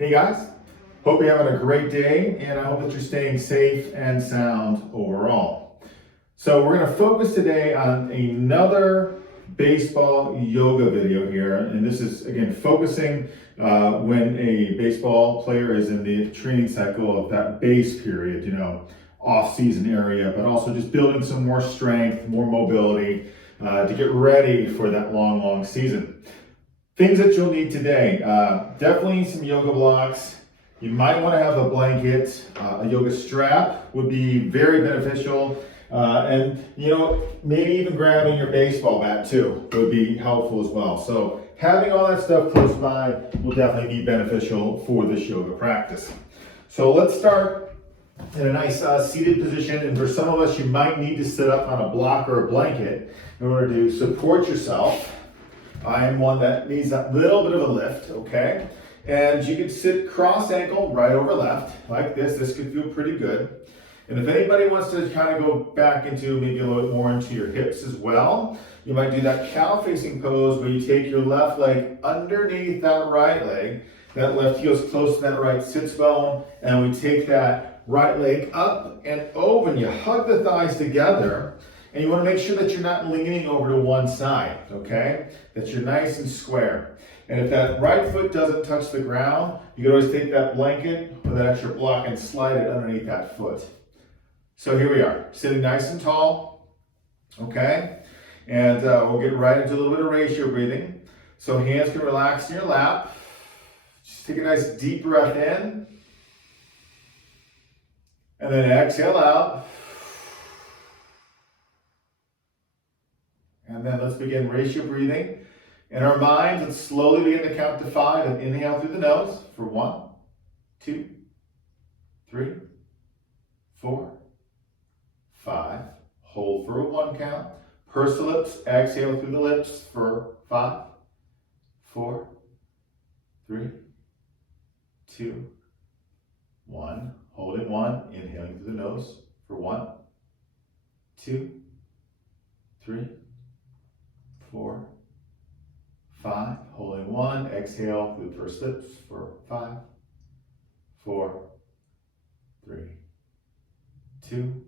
Hey guys, hope you're having a great day and I hope that you're staying safe and sound overall. So we're going to focus today on another baseball yoga video here, and this is again focusing when a baseball player is in the training cycle of that base period, off-season area, but also just building some more strength, more mobility to get ready for that long season. Things that you'll need today, definitely some yoga blocks. You might want to have a blanket, a yoga strap would be very beneficial. And maybe even grabbing your baseball bat too would be helpful as well. So having all that stuff close by will definitely be beneficial for this yoga practice. So let's start in a nice seated position. And for some of us, you might need to sit up on a block or a blanket in order to support yourself. I am one that needs a little bit of a lift, okay? And you can sit cross ankle, right over left, like this. This could feel pretty good. And if anybody wants to kind of go back into maybe a little bit more into your hips as well, you might do that cow facing pose where you take your left leg underneath that right leg. That left heel's close to that right sits bone, and we take that right leg up and over, and you hug the thighs together. And you want to make sure that you're not leaning over to one side, okay? That you're nice and square. And if that right foot doesn't touch the ground, you can always take that blanket or that extra block and slide it underneath that foot. So here we are, sitting nice and tall, okay? And we'll get right into a little bit of ratio breathing. So hands can relax in your lap. Just take a nice deep breath in. And then exhale out. And then let's begin ratio breathing. In our minds, let's slowly begin to count to 5 and inhale through the nose for 1, 2, 3, 4, 5. Hold for a 1 count. Purse the lips, exhale through the lips for 5, 4, 3, 2, 1. Holding 1, inhaling through the nose for 1, 2, 3, 4, 5. Holding 1. Exhale through the pursed lips for 5, 4, 3, 2,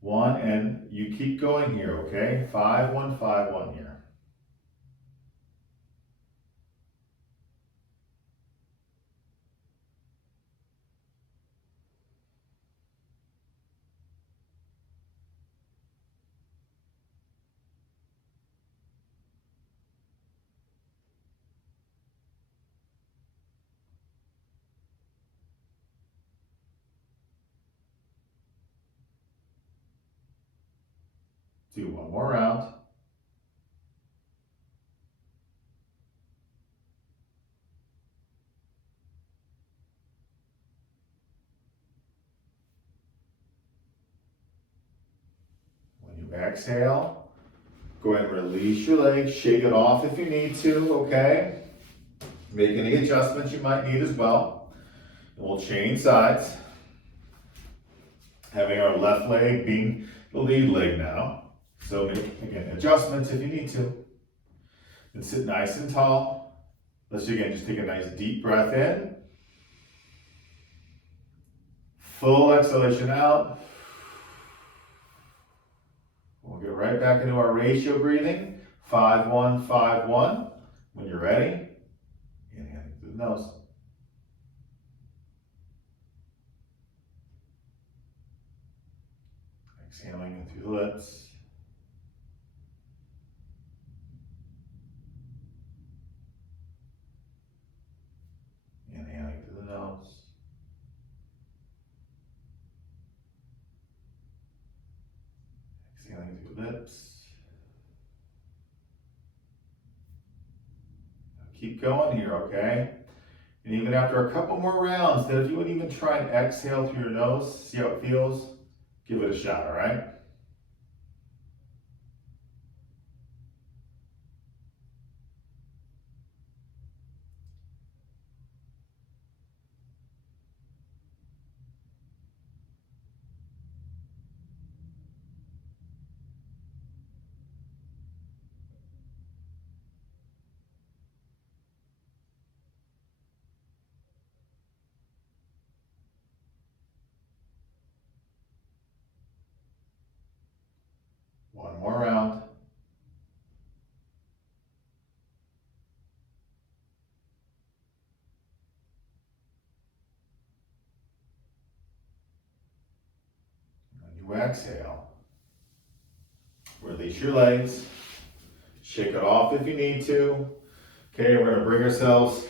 1. And you keep going here, okay? 5, 1, 5, 1 here. Do one more round. When you exhale, go ahead and release your legs, shake it off if you need to, okay? Make any adjustments you might need as well. And we'll change sides. Having our left leg being the lead leg now. So make, again, adjustments if you need to. And sit nice and tall. Let's again just take a nice deep breath in. Full exhalation out. We'll get right back into our ratio breathing. 5, 1, 5, 1. When you're ready, inhaling through the nose. Exhaling through the lips. Inhaling through the nose. Exhaling through the lips. Keep going here, okay? And even after a couple more rounds, then if you would even try and exhale through your nose, see how it feels, give it a shot, all right? you exhale, release your legs, shake it off if you need to. Okay, we're gonna bring ourselves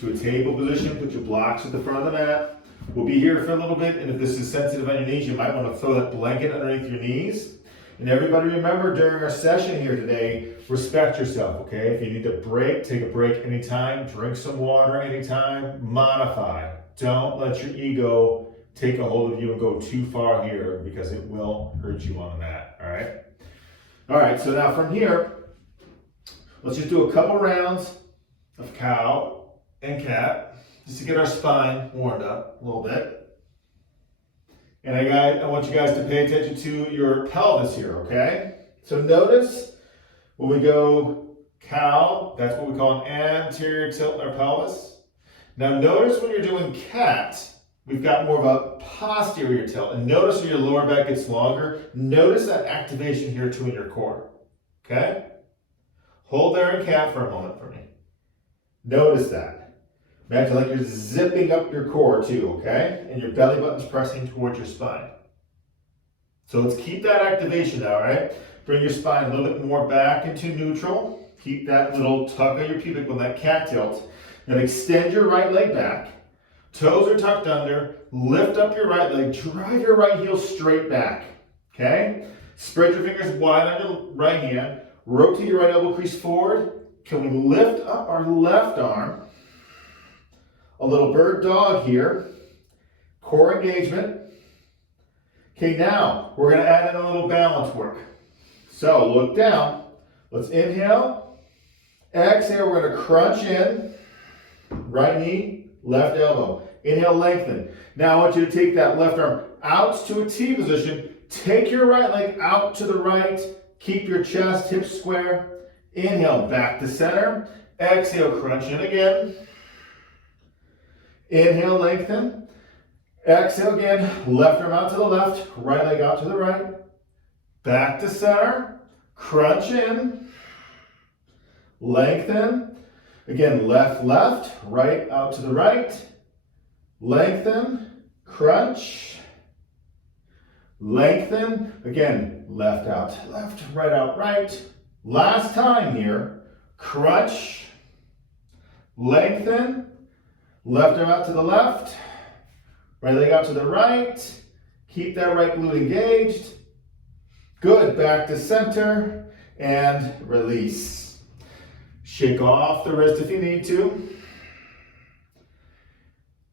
to a table position, put your blocks at the front of the mat. We'll be here for a little bit, and if this is sensitive on your knees, you might want to throw that blanket underneath your knees. And everybody remember during our session here today, respect yourself, okay? If you need to break, take a break anytime, drink some water anytime, modify. Don't let your ego take a hold of you and go too far here because it will hurt you on the mat, all right? All right, so now from here, let's just do a couple rounds of cow and cat, just to get our spine warmed up a little bit. And I want you guys to pay attention to your pelvis here, okay? So notice when we go cow, that's what we call an anterior tilt in our pelvis. Now notice when you're doing cat, we've got more of a posterior tilt. And notice when your lower back gets longer, notice that activation here too in your core, okay? Hold there in cat for a moment for me. Notice that. Imagine like you're zipping up your core too, okay? And your belly button's pressing towards your spine. So let's keep that activation now, right? Bring your spine a little bit more back into neutral. Keep that little tug of your pubic bone, that cat tilt. Then extend your right leg back. Toes are tucked under. Lift up your right leg. Drive your right heel straight back, okay? Spread your fingers wide on your right hand. Rotate your right elbow crease forward. Can we lift up our left arm? A little bird dog here. Core engagement. Okay, now we're going to add in a little balance work. So look down. Let's inhale. Exhale, we're going to crunch in. Right knee, left elbow. Inhale, lengthen. Now I want you to take that left arm out to a T position. Take your right leg out to the right. Keep your chest, hips square. Inhale, back to center. Exhale, crunch in again. Inhale, lengthen. Exhale again, left arm out to the left, right leg out to the right. Back to center, crunch in. Lengthen. Again, left, left, right out to the right. Lengthen, crunch. Lengthen. Again, left out, left, right out, right. Last time here, crunch. Lengthen. Left arm out to the left, right leg out to the right. Keep that right glute engaged. Good, back to center and release. Shake off the wrist if you need to.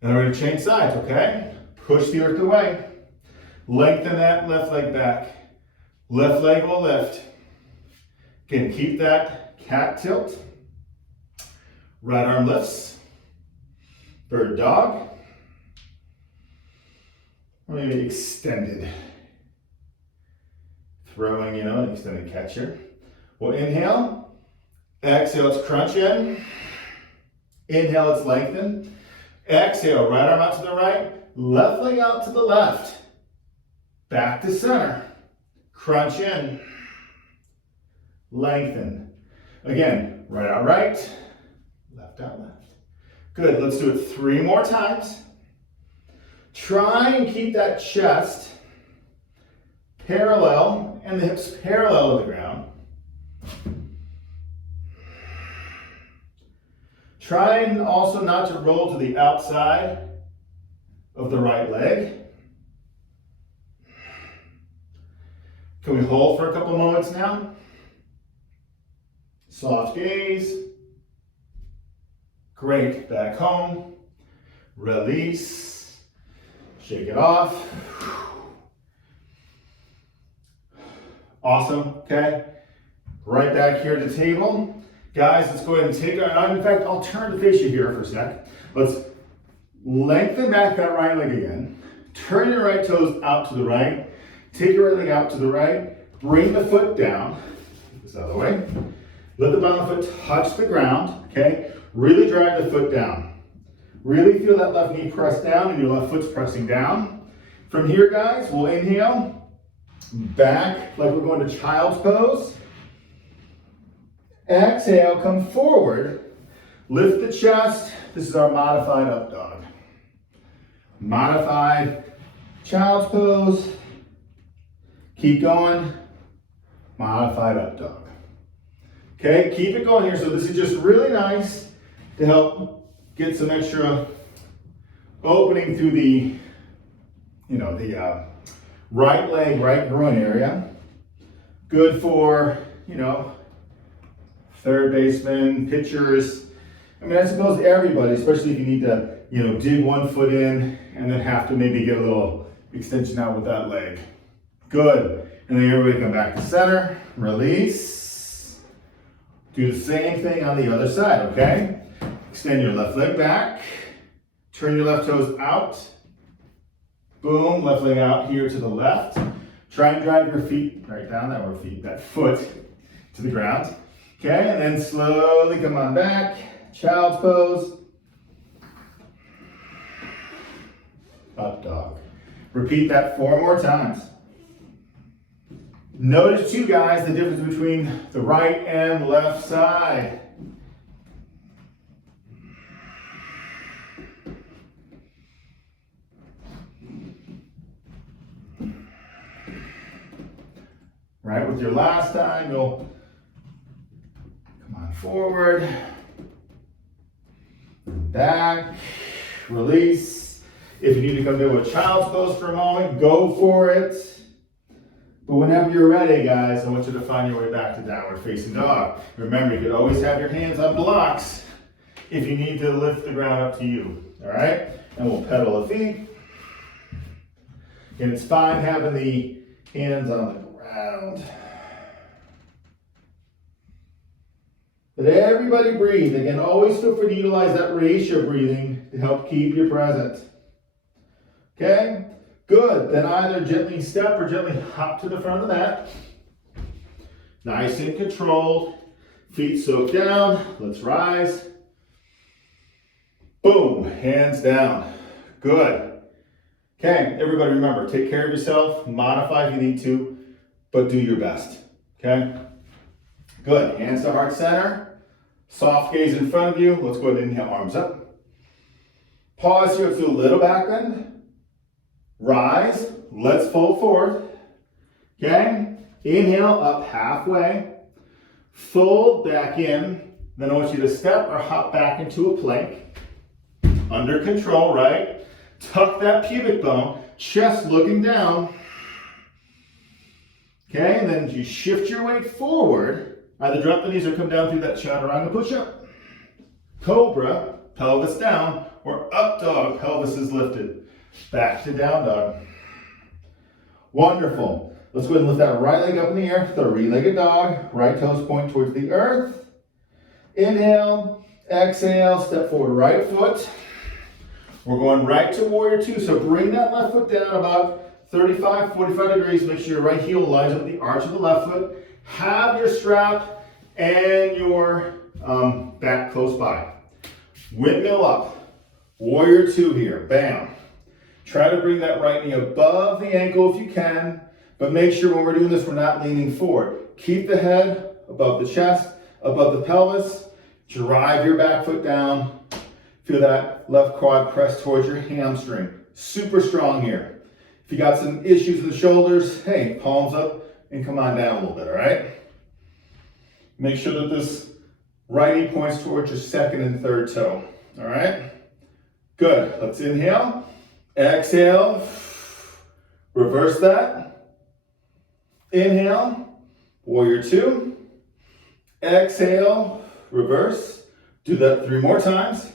And we're going to change sides, okay? Push the earth away. Lengthen that left leg back. Left leg will lift. Again, keep that cat tilt. Right arm lifts. Bird dog. Maybe extended. Throwing, an extended catch here. We'll inhale. Exhale, let's crunch in. Inhale, let's lengthen. Exhale, right arm out to the right. Left leg out to the left. Back to center. Crunch in. Lengthen. Again, right out right. Left out left. Good, let's do it 3 more times. Try and keep that chest parallel and the hips parallel to the ground. Try and also not to roll to the outside of the right leg. Can we hold for a couple moments now? Soft gaze. Great, back home. Release. Shake it off. Awesome, okay? Right back here to the table. Guys, let's go ahead and take our, in fact, I'll turn to face you here for a sec. Let's lengthen back that right leg again. Turn your right toes out to the right. Take your right leg out to the right. Bring the foot down. This other way. Let the bottom of the foot touch the ground, okay? Really drive the foot down. Really feel that left knee press down and your left foot's pressing down. From here, guys, we'll inhale. Back like we're going to child's pose. Exhale, come forward. Lift the chest. This is our modified up dog. Modified child's pose. Keep going. Modified up dog. Okay, keep it going here. So this is just really nice to help get some extra opening through the, right leg, right groin area. Good for, third baseman, pitchers. I mean, I suppose everybody, especially if you need to, dig one foot in and then have to maybe get a little extension out with that leg. Good. And then everybody come back to center, release. Do the same thing on the other side, okay? Extend your left leg back. Turn your left toes out. Boom, left leg out here to the left. Try and drive your feet right down, that foot to the ground. Okay, and then slowly come on back. Child's pose. Up dog. Repeat that 4 more times. Notice too, guys, the difference between the right and left side. Right, with your last time, you'll come on forward, back, release. If you need to come to a child's pose for a moment, go for it. But whenever you're ready, guys, I want you to find your way back to downward facing dog. Remember, you can always have your hands on blocks if you need to lift the ground up to you, all right? And we'll pedal the feet. And it's fine having the hands on the ground. But everybody breathe. Again, always feel free to utilize that ratio breathing to help keep you present. Okay? Good. Then either gently step or gently hop to the front of the mat. Nice and controlled. Feet soak down. Let's rise. Boom. Hands down. Good. Okay, everybody remember, take care of yourself. Modify if you need to, but do your best. Okay? Good. Hands to heart center. Soft gaze in front of you. Let's go ahead and inhale, arms up. Pause here. Let's do a little back bend. Rise. Let's fold forward. Okay? Inhale up halfway. Fold back in. Then I want you to step or hop back into a plank. Under control, right? Tuck that pubic bone. Chest looking down. Okay? And then you shift your weight forward. Either drop the knees or come down through that chaturanga push-up. Cobra, pelvis down, or up dog, pelvis is lifted. Back to down dog. Wonderful. Let's go ahead and lift that right leg up in the air. Three-legged dog. Right toes point towards the earth. Inhale. Exhale. Step forward. Right foot. We're going right to warrior two. So bring that left foot down about 35, 45 degrees. Make sure your right heel lines up with the arch of the left foot. Have your strap and your back close by. Windmill up. Warrior two here. Bam. Try to bring that right knee above the ankle if you can, but make sure when we're doing this, we're not leaning forward. Keep the head above the chest, above the pelvis. Drive your back foot down. Feel that left quad press towards your hamstring. Super strong here. If you got some issues in the shoulders, hey, palms up and come on down a little bit, all right? Make sure that this right knee points towards your second and third toe, all right? Good. Let's inhale. Exhale, reverse that. Inhale, warrior two. Exhale, reverse. Do that 3 more times.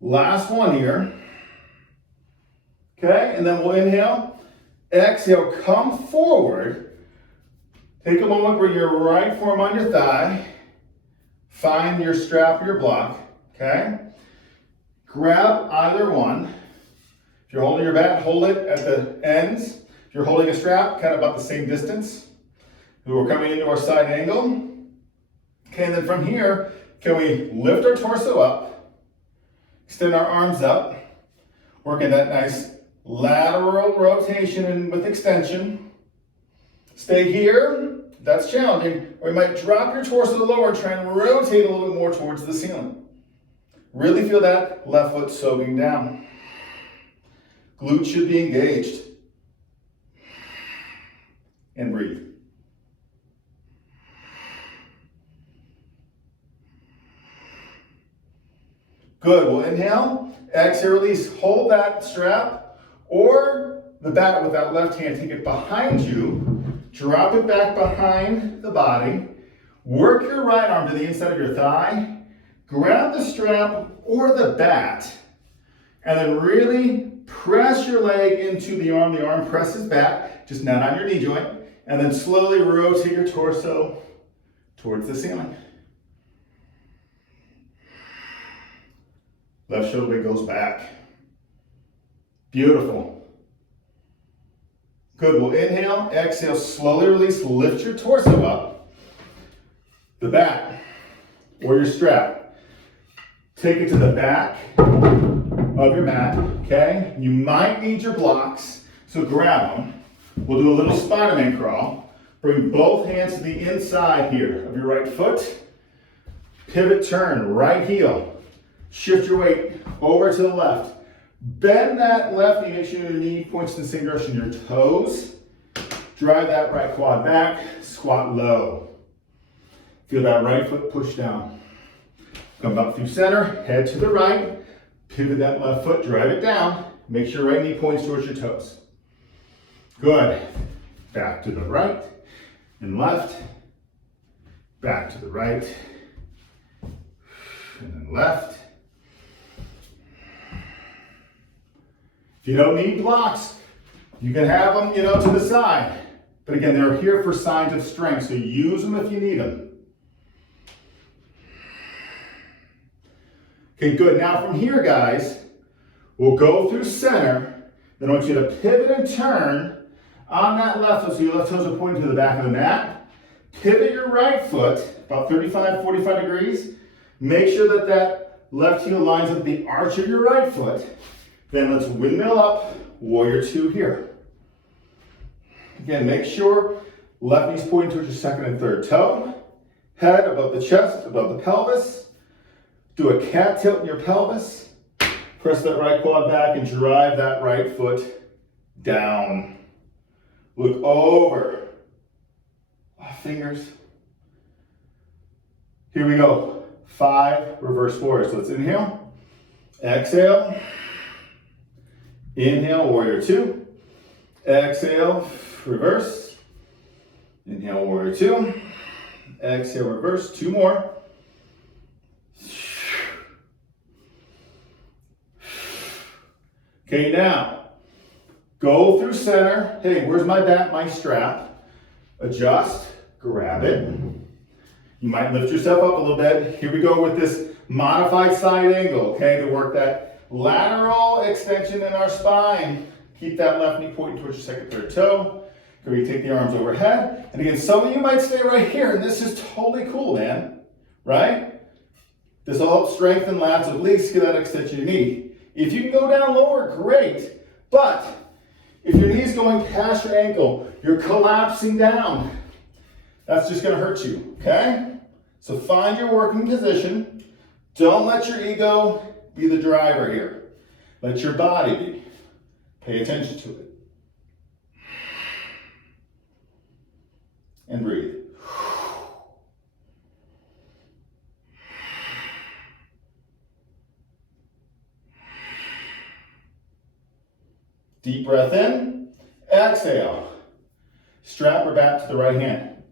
Last one here. Okay, and then we'll inhale. Exhale, come forward. Take a moment, bring your right forearm on your thigh. Find your strap or your block, okay? Grab either one. If you're holding your bat, hold it at the ends. If you're holding a strap, kind of about the same distance. We're coming into our side angle. Okay, and then from here, can we lift our torso up, extend our arms up, working that nice lateral rotation and with extension. Stay here. That's challenging. Or you might drop your torso lower and try and rotate a little bit more towards the ceiling. Really feel that left foot soaking down. Glutes should be engaged. And breathe. Good, we'll inhale, exhale, release, hold that strap or the bat with that left hand, take it behind you, drop it back behind the body, work your right arm to the inside of your thigh, grab the strap or the bat, and then really press your leg into the arm presses back, just not on your knee joint, and then slowly rotate your torso towards the ceiling. Left shoulder blade goes back. Beautiful. Good, we'll inhale, exhale, slowly release, lift your torso up. The bat or your strap. Take it to the back of your mat, okay? You might need your blocks, so grab them. We'll do a little Spider-Man crawl. Bring both hands to the inside here of your right foot. Pivot, turn, right heel. Shift your weight over to the left. Bend that left knee, make sure your knee points in the same direction. Your toes. Drive that right quad back, squat low. Feel that right foot push down. Come up through center, head to the right. Pivot that left foot, drive it down. Make sure your right knee points towards your toes. Good. Back to the right and left. Back to the right and then left. If you don't need blocks, you can have them, to the side. But again, they're here for signs of strength, so use them if you need them. Okay, good. Now from here, guys, we'll go through center. Then I want you to pivot and turn on that left foot, so your left toes are pointing to the back of the mat. Pivot your right foot about 35, 45 degrees. Make sure that that left heel lines up the arch of your right foot. Then let's windmill up, warrior two here. Again, make sure left knee's pointing towards your second and third toe. Head above the chest, above the pelvis. Do a cat tilt in your pelvis. Press that right quad back and drive that right foot down. Look over. Fingers. Here we go. 5 reverse warriors. So let's inhale. Exhale. Inhale, warrior two. Exhale, reverse. Inhale, warrior two. Exhale, reverse. 2 more. Okay, now, go through center. Hey, where's my bat, my strap? Adjust, grab it. You might lift yourself up a little bit. Here we go with this modified side angle, okay, to work that lateral extension in our spine. Keep that left knee pointing towards your second, third toe. Go, you take the arms overhead. And again, some of you might stay right here, and this is totally cool, man. Right? This will help strengthen lats, obliques, get that extension you need. If you can go down lower, great. But if your knee is going past your ankle, you're collapsing down, that's just going to hurt you, okay? So find your working position. Don't let your ego be the driver here. Let your body be. Pay attention to it. And breathe. Deep breath in. Exhale. Strap or bat to the right hand.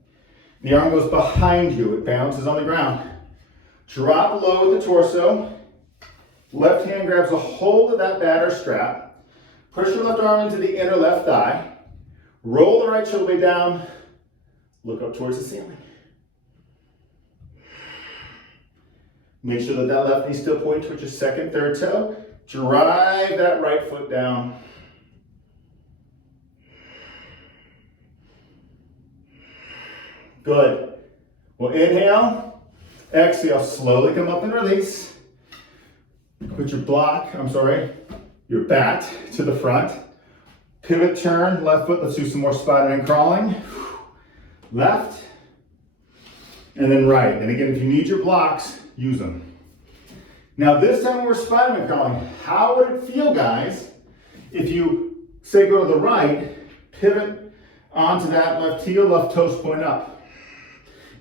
The arm goes behind you. It bounces on the ground. Drop low with the torso. Left hand grabs a hold of that bat or strap. Push your left arm into the inner left thigh. Roll the right shoulder blade down. Look up towards the ceiling. Make sure that that left knee still points towards your second, third toe. Drive that right foot down. Good. We'll inhale. Exhale, slowly come up and release. Put your your bat to the front. Pivot, turn, left foot. Let's do some more Spider-Man crawling. Left, and then right. And again, if you need your blocks, use them. Now this time we're Spider-Man crawling. How would it feel, guys, if you say go to the right, pivot onto that left heel, left toes point up,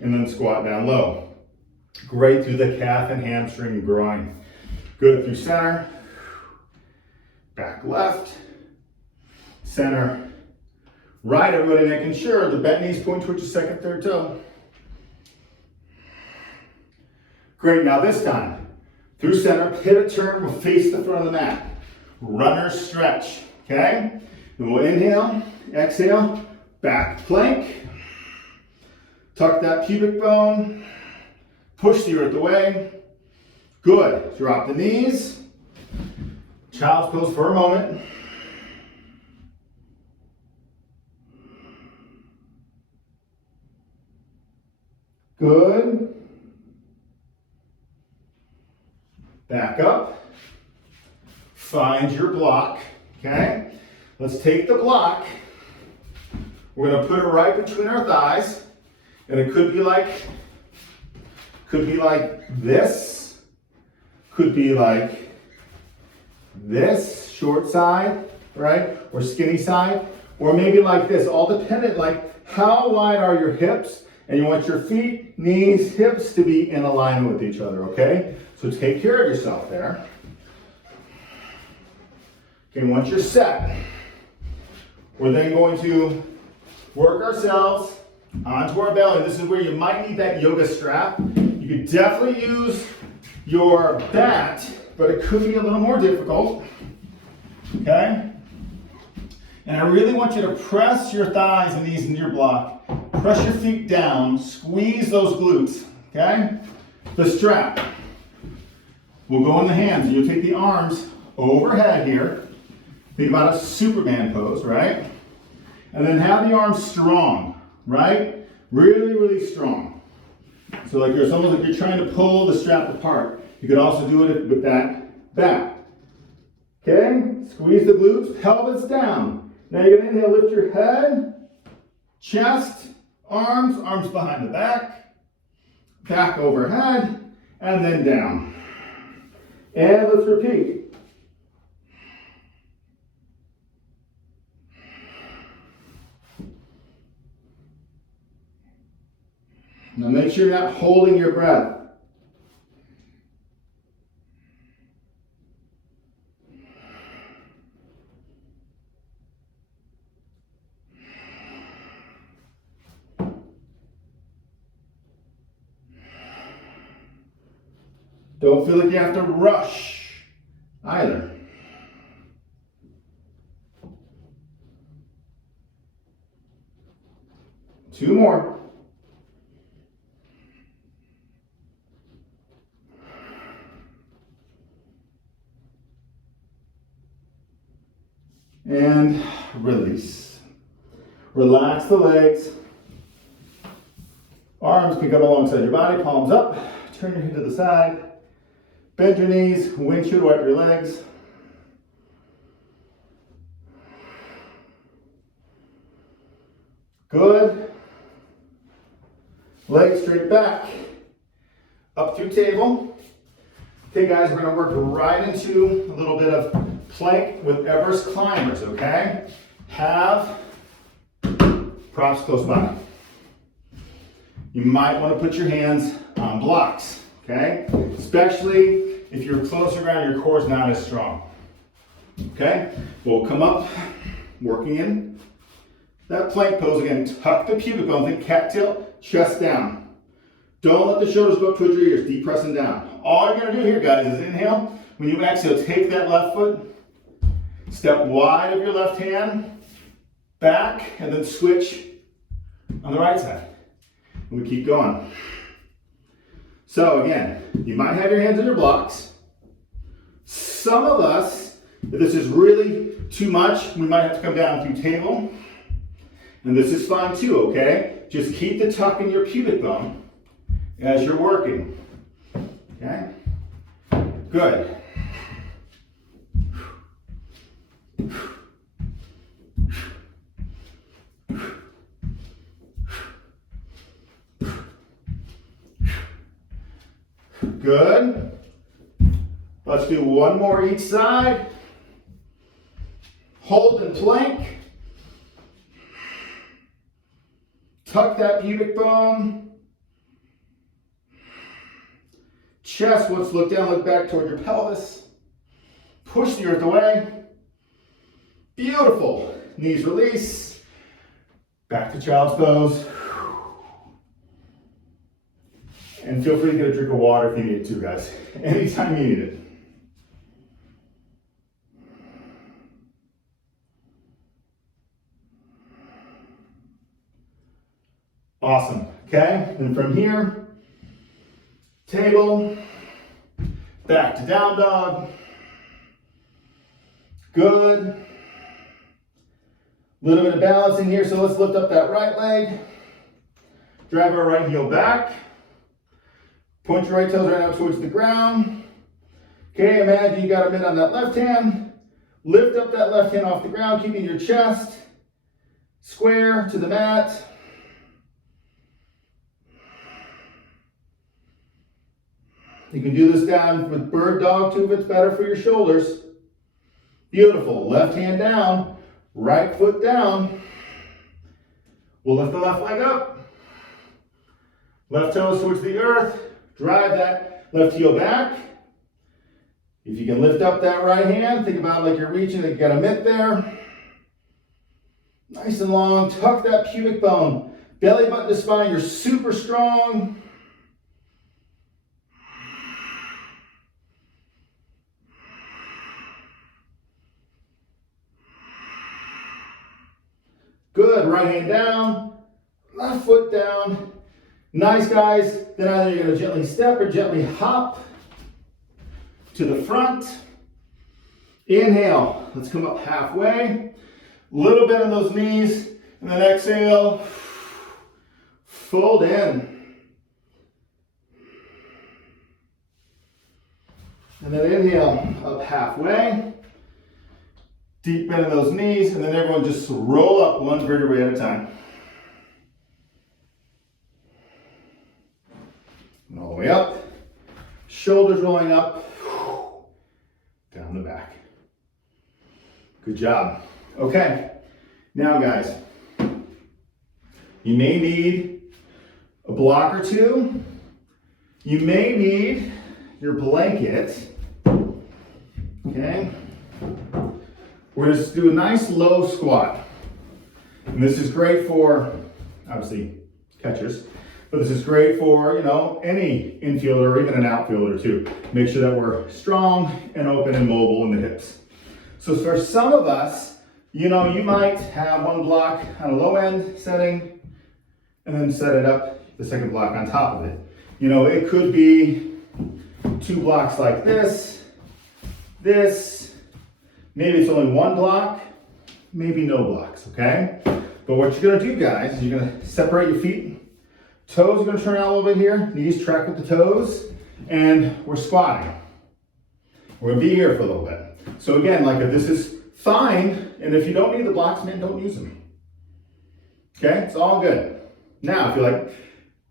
and then squat down low. Great through the calf and hamstring and groin. Good through center, back left, center, right. Everybody making sure the bent knees point towards your second, third toe. Great, now this time, through center, pivot turn, we'll face the front of the mat. Runner stretch, okay? Then we'll inhale, exhale, back plank. Tuck that pubic bone, push the earth away. Good, drop the knees. Child's pose for a moment. Good. Back up. Find your block, okay? Let's take the block. We're gonna put it right between our thighs. And it could be like this. Could be like this, short side, right? Or skinny side. Or maybe like this, all dependent, like how wide are your hips? And you want your feet, knees, hips to be in alignment with each other, okay? So take care of yourself there. Okay, once you're set, we're then going to work ourselves onto our belly. This is where you might need that yoga strap. You could definitely use your bat, but it could be a little more difficult, okay? And I really want you to press your thighs and knees into your block. Press your feet down, squeeze those glutes, okay? The strap will go in the hands. You'll take the arms overhead here. Think about a Superman pose, right? And then have the arms strong, right? Really, really strong. So like it's almost like you're trying to pull the strap apart. You could also do it with that back. Okay? Squeeze the glutes, pelvis down. Now you're gonna inhale, lift your head, chest, arms behind the back, back overhead, and then down. And let's repeat. Now make sure you're not holding your breath. Don't feel like you have to rush either. Two more. And release. Relax the legs. Arms can come alongside your body, palms up. Turn your head to the side. Bend your knees, windshield wipe your legs. Good. Legs straight back. Up through table. Okay guys, we're gonna work right into a little bit of plank with Everest climbers, okay? Have props close by. You might wanna put your hands on blocks, okay? Especially if you're closer around, your core is not as strong. Okay? We'll come up, working in that plank pose again. Tuck the pubic bone, think cattail, chest down. Don't let the shoulders go up towards your ears, deep pressing down. All you're gonna do here, guys, is inhale. When you exhale, take that left foot, step wide of your left hand, back, and then switch on the right side. And we keep going. So again, you might have your hands on your blocks. Some of us, if this is really too much, we might have to come down through table. And this is fine too, okay? Just keep the tuck in your pubic bone as you're working. Okay? Good. Good. Let's do one more each side. Hold and plank. Tuck that pubic bone. Chest, let's look down, look back toward your pelvis. Push the earth away. Beautiful. Knees release. Back to child's pose. And feel free to get a drink of water if you need it too, guys. Anytime you need it. Awesome. Okay, and from here, table, back to down dog. Good. A little bit of balancing here, so let's lift up that right leg. Drive our right heel back. Point your right toes right out towards the ground. Okay, imagine you got a mitt on that left hand. Lift up that left hand off the ground, keeping your chest square to the mat. You can do this down with bird dog too if it's better for your shoulders. Beautiful. Left hand down, right foot down. We'll lift the left leg up. Left toes towards the earth. Drive that left heel back. If you can lift up that right hand, think about it like you're reaching, you got a mitt there. Nice and long. Tuck that pubic bone. Belly button to spine. You're super strong. Good, right hand down, left foot down. Nice, guys. Then either you're gonna gently step or gently hop to the front. Inhale, let's come up halfway. Little bit on those knees, and then exhale, fold in. And then inhale, up halfway. Deep bend in those knees, and then everyone just roll up one vertebrae at a time. And all the way up. Shoulders rolling up. Down the back. Good job. Okay. Now, guys, you may need a block or two. You may need your blanket. Okay. We're going to do a nice low squat. And this is great for, obviously, catchers, but this is great for, any infielder or even an outfielder too. Make sure that we're strong and open and mobile in the hips. So for some of us, you might have one block on a low end setting and then set it up, the second block on top of it. It could be 2 blocks like this, maybe it's only 1 block, maybe no blocks, okay? But what you're gonna do, guys, is you're gonna separate your feet. Toes are gonna turn out a little bit here, knees track with the toes, and we're squatting. We're gonna be here for a little bit. So again, like if this is fine, and if you don't need the blocks, man, don't use them. Okay, it's all good. Now, if you're like,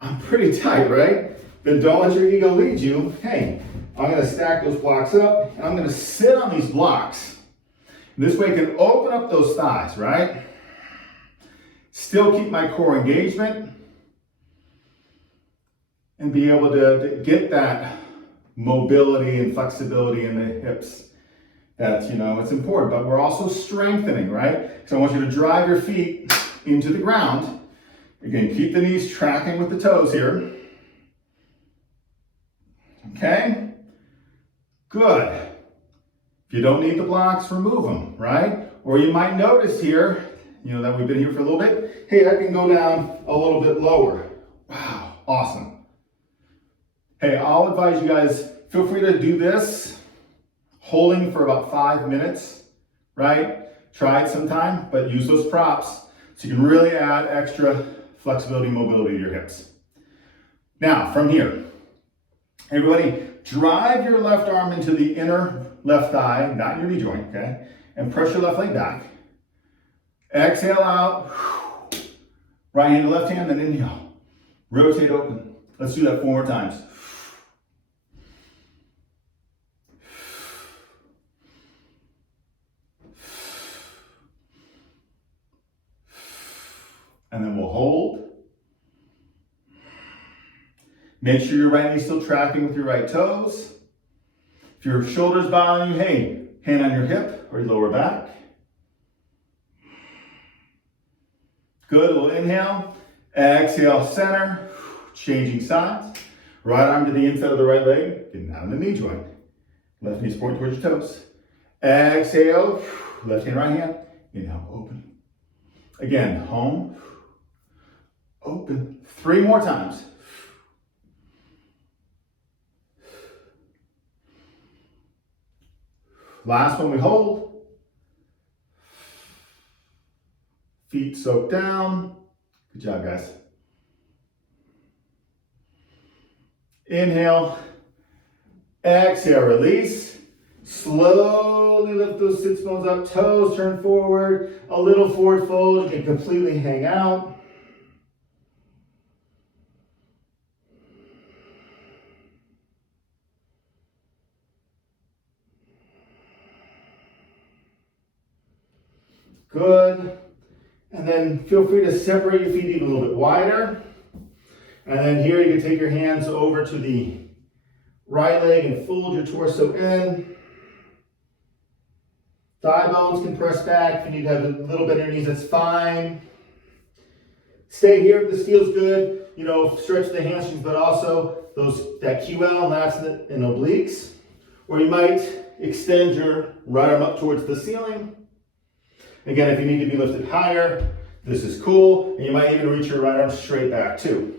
I'm pretty tight, right? Then don't let your ego lead you. Hey, I'm gonna stack those blocks up, and I'm gonna sit on these blocks. This way I can open up those thighs, right? Still keep my core engagement and be able to get that mobility and flexibility in the hips. That's, it's important, but we're also strengthening, right? So I want you to drive your feet into the ground. Again, keep the knees tracking with the toes here. Okay? Good. If you don't need the blocks, remove them, right? Or you might notice here, that we've been here for a little bit. Hey, I can go down a little bit lower. Wow, awesome. Hey, I'll advise you guys, feel free to do this, holding for about 5 minutes, right? Try it sometime, but use those props so you can really add extra flexibility and mobility to your hips. Now, from here, everybody, drive your left arm into the inner left thigh, not your knee joint, okay? And press your left leg back. Exhale out. Right hand to left hand, then inhale. Rotate open. Let's do that 4 more times. And then we'll hold. Make sure your right knee's still tracking with your right toes. If your shoulder's bothering you, hey, hand on your hip or your lower back. Good, a little inhale. Exhale, center. Changing sides. Right arm to the inside of the right leg. Getting down the knee joint. Left knee pointing towards your toes. Exhale. Left hand, right hand. Inhale, open. Again, home. Open. 3 more times. Last one, we hold. Feet soak down. Good job, guys. Inhale. Exhale, release. Slowly lift those sits bones up. Toes turn forward. A little forward fold. You can completely hang out. Good. And then feel free to separate your feet even a little bit wider. And then here you can take your hands over to the right leg and fold your torso in. Thigh bones can press back. If you need to have a little bit of your knees, that's fine. Stay here if this feels good. You know, stretch the hamstrings, but also that QL, lats and obliques. Or you might extend your right arm up towards the ceiling. Again, if you need to be lifted higher, this is cool. And you might even reach your right arm straight back too.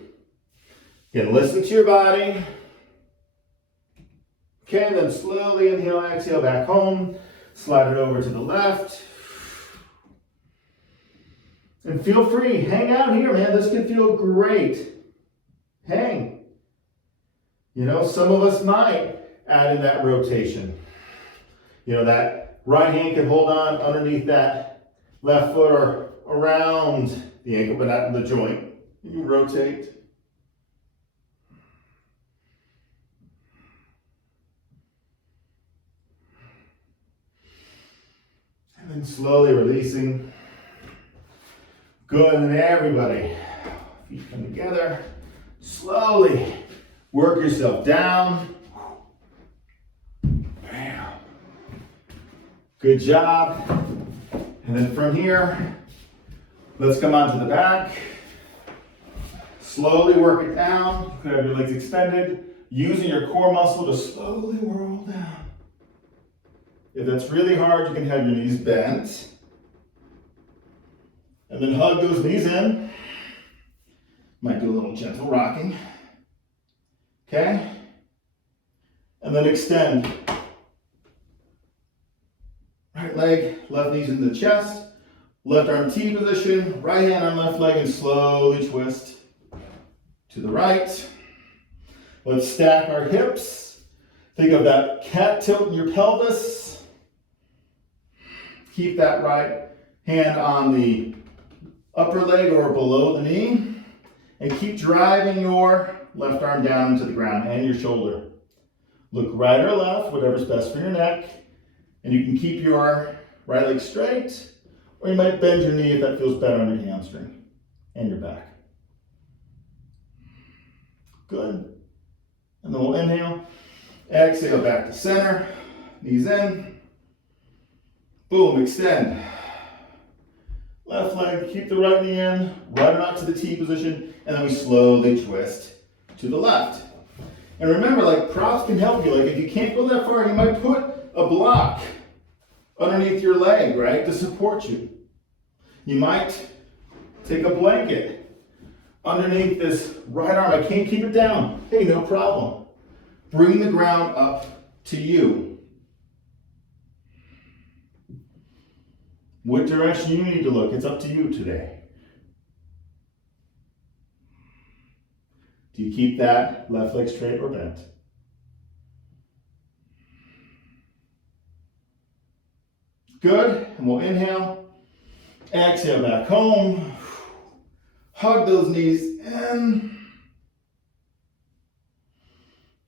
Again, listen to your body. Okay, then slowly inhale, exhale, back home. Slide it over to the left. And feel free, hang out here, man. This can feel great. Hang. You know, some of us might add in that rotation. You know, that right hand can hold on underneath that left foot or around the ankle, but not in the joint. You rotate. And then slowly releasing. Good, and then everybody, feet come together. Slowly work yourself down. Bam. Good job. And then from here, let's come onto the back. Slowly work it down. You could have your legs extended. Using your core muscle to slowly roll down. If that's really hard, you can have your knees bent. And then hug those knees in. Might do a little gentle rocking. Okay? And then extend. Right leg, left knees in the chest. Left arm T position. Right hand on left leg and slowly twist to the right. Let's stack our hips. Think of that cat tilt in your pelvis. Keep that right hand on the upper leg or below the knee. And keep driving your left arm down into the ground and your shoulder. Look right or left, whatever's best for your neck. And you can keep your right leg straight, or you might bend your knee if that feels better on your hamstring and your back. Good. And then we'll inhale, exhale back to center, knees in. Boom, extend. Left leg, keep the right knee in, right arm to the T position, and then we slowly twist to the left. And remember, like, props can help you. Like, if you can't go that far, you might put a block underneath your leg, right, to support you. You might take a blanket underneath this right arm. I can't keep it down. Hey, no problem. Bring the ground up to you. What direction you need to look, it's up to you today. Do you keep that left leg straight or bent? Good, and we'll inhale, exhale back home. Hug those knees in.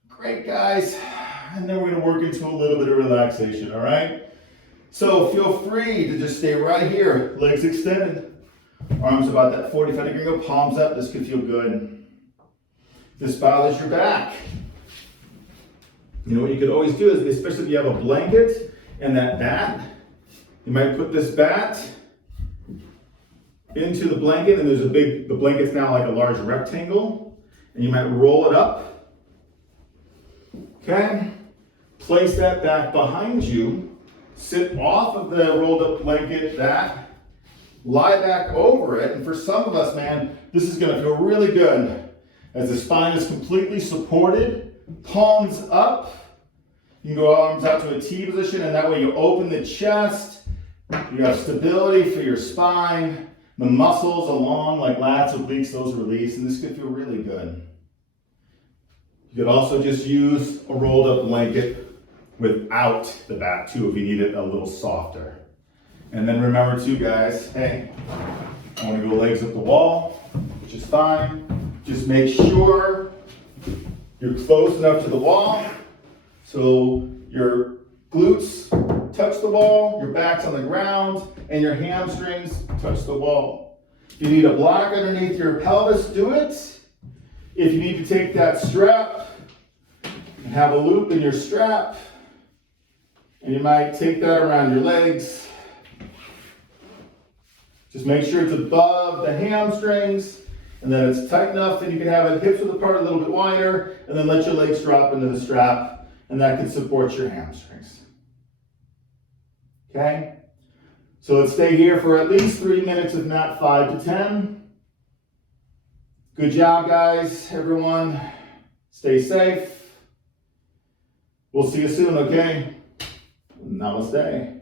Great, guys. And then we're gonna work into a little bit of relaxation, all right? So feel free to just stay right here, legs extended. Arms about that 45-degree angle, palms up. This could feel good. If this bothers your back, you know what you could always do is, especially if you have a blanket and that bat, you might put this bat into the blanket, and the blanket's now like a large rectangle, and you might roll it up. Okay? Place that back behind you, sit off of the rolled up blanket bat, lie back over it, and for some of us, man, this is gonna feel really good. As the spine is completely supported, palms up. You can go arms out to a T position, and that way you open the chest. You have stability for your spine. The muscles along, like lats, obliques, those release, and this could feel really good. You could also just use a rolled up blanket without the bat too, if you need it a little softer. And then remember too, guys, hey, I want to go legs up the wall, which is fine. Just make sure you're close enough to the wall so your glutes touch the wall, your back's on the ground, and your hamstrings touch the wall. If you need a block underneath your pelvis, do it. If you need to take that strap and have a loop in your strap, and you might take that around your legs. Just make sure it's above the hamstrings, and then it's tight enough that you can have the hips width apart a little bit wider, and then let your legs drop into the strap, and that can support your hamstrings. Okay? So let's stay here for at least 3 minutes, if not 5 to 10. Good job, guys, everyone. Stay safe. We'll see you soon, okay? Namaste.